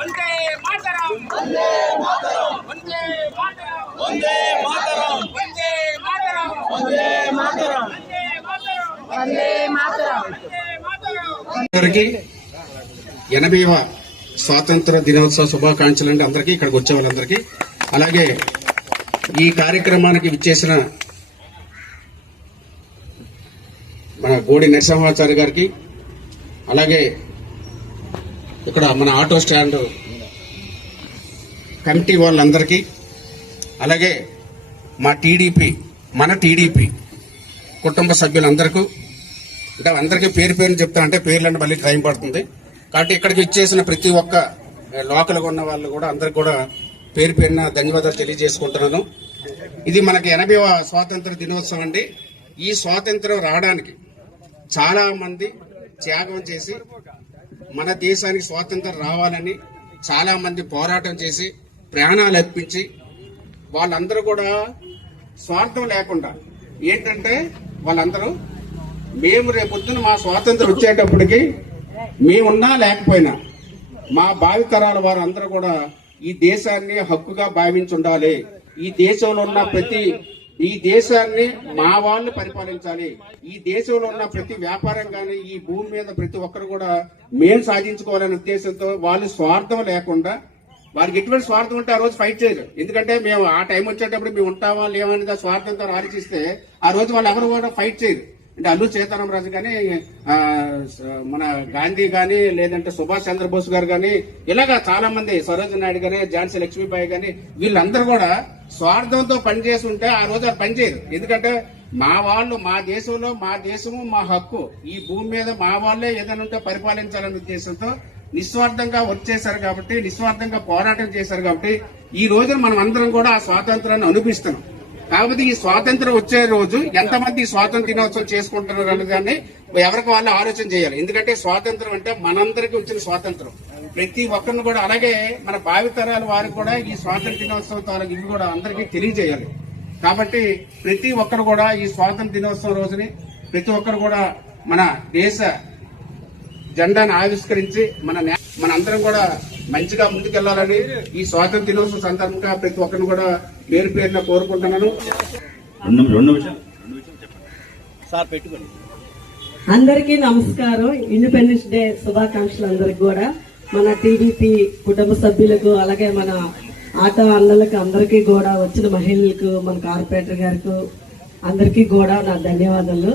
వందే మాతరం వందే మాతరం వందే మాతరం వందే మాతరం వందే మాతరం వందే మాతరం వందే మాతరం వందే మాతరం అందరికీ 80వ స్వాతంత్ర దినోత్సవ శుభాకాంక్షలు అండి. అందరికీ ఇక్కడికి వచ్చే వాళ్ళందరికీ, అలాగే ఈ కార్యక్రమానికి విచ్చేసిన మన గోడి నరసింహాచారి గారికి, అలాగే ఇక్కడ మన ఆటో స్టాండ్ కమిటీ వాళ్ళందరికీ, అలాగే మా టీడీపీ కుటుంబ సభ్యులందరికీ, అంటే అందరికీ పేరు చెప్తా అంటే పేర్లంటే మళ్ళీ టైం పడుతుంది కాబట్టి ఇక్కడికి ఇచ్చేసిన ప్రతి ఒక్క లోకల్గా ఉన్న వాళ్ళు కూడా అందరికి కూడా పేరున ధన్యవాదాలు తెలియజేసుకుంటున్నాను. ఇది మనకి 80వ స్వాతంత్ర దినోత్సవం అండి. ఈ స్వాతంత్రం రావడానికి చాలా మంది త్యాగం చేసి మన దేశానికి స్వాతంత్రం రావాలని చాలా మంది పోరాటం చేసి ప్రాణాలు అర్పించి వాళ్ళందరూ కూడా స్వార్థం లేకుండా ఏంటంటే వాళ్ళందరూ మేము రేపొద్దున మా స్వాతంత్రం వచ్చేటప్పటికి మేమున్నా లేకపోయినా మా భావితరాల వారు అందరూ కూడా ఈ దేశాన్ని హక్కుగా భావించి ఉండాలి, ఈ దేశంలో ఉన్న ఈ దేశాన్ని మా వాళ్ళు పరిపాలించాలి, ఈ దేశంలో ఉన్న ప్రతి వ్యాపారం కానీ ఈ భూమి మీద ప్రతి ఒక్కరు కూడా మేము సాధించుకోవాలనే ఉద్దేశంతో వాళ్ళు స్వార్థం లేకుండా, వారికి ఎటువంటి స్వార్థం ఉంటే ఆ రోజు ఫైట్ చేయరు. ఎందుకంటే మేము ఆ టైం వచ్చేటప్పుడు మేము ఉంటామా లేవనేది స్వార్థంతో ఆలోచిస్తే ఆ రోజు వాళ్ళు ఎవరు కూడా ఫైట్ చేయరు. అంటే అల్లూరి సీతారామరాజు కానీ, మన గాంధీ కానీ, లేదంటే సుభాష్ చంద్రబోస్ గారు కానీ, ఇలాగా చాలా మంది, సరోజిని నాయుడు కానీ, ఝాన్సీ లక్ష్మీబాయి కానీ, వీళ్ళందరూ కూడా స్వార్థంతో పనిచేసి ఉంటే ఆ రోజు అది పనిచేయరు. ఎందుకంటే మా వాళ్ళు, మా దేశంలో మా దేశము మా హక్కు, ఈ భూమి మీద మా వాళ్ళే ఏదైనా ఉంటే పరిపాలించాలనే ఉద్దేశంతో నిస్వార్థంగా వచ్చేశారు కాబట్టి, నిస్వార్థంగా పోరాటం చేశారు కాబట్టి ఈ రోజున మనం అందరం కూడా ఆ స్వాతంత్రాన్ని అనుభవిస్తున్నాం. కాబట్టి ఈ స్వాతంత్రం వచ్చే రోజు ఎంతమంది స్వాతంత్ర దినోత్సవం చేసుకుంటున్నారు అనే దాన్ని ఎవరికి వాళ్ళు ఆలోచన చేయాలి. ఎందుకంటే స్వాతంత్రం అంటే మనందరికీ వచ్చిన స్వాతంత్రం, ప్రతి ఒక్కరిని కూడా, అలాగే మన భావితరాల వారికి కూడా ఈ స్వాతంత్ర దినోత్సవం తాలూకు ఇవి కూడా అందరికీ తెలియజేయాలి. కాబట్టి ప్రతి ఒక్కరు కూడా ఈ స్వాతంత్ర దినోత్సవం రోజుని ప్రతి ఒక్కరు కూడా మన దేశ జెండాను ఆవిష్కరించి మన అందరం కూడా మంచిగా ముందుకెళ్లాలని ఈ స్వాతంత్ర దినోత్సవం సందర్భంగా ప్రతి ఒక్కరిని కూడా పేరున కోరుకుంటున్నాను. అందరికీ నమస్కారం. ఇండిపెండెన్స్ డే శుభాకాంక్షలు అందరికి కూడా, మన టీడీపీ కుటుంబ సభ్యులకు, అలాగే మన ఆటో అన్నలకు అందరికీ కూడా, వచ్చిన మహిళలకు, మన కార్పొరేటర్ గారికి అందరికీ కూడా నా ధన్యవాదాలు.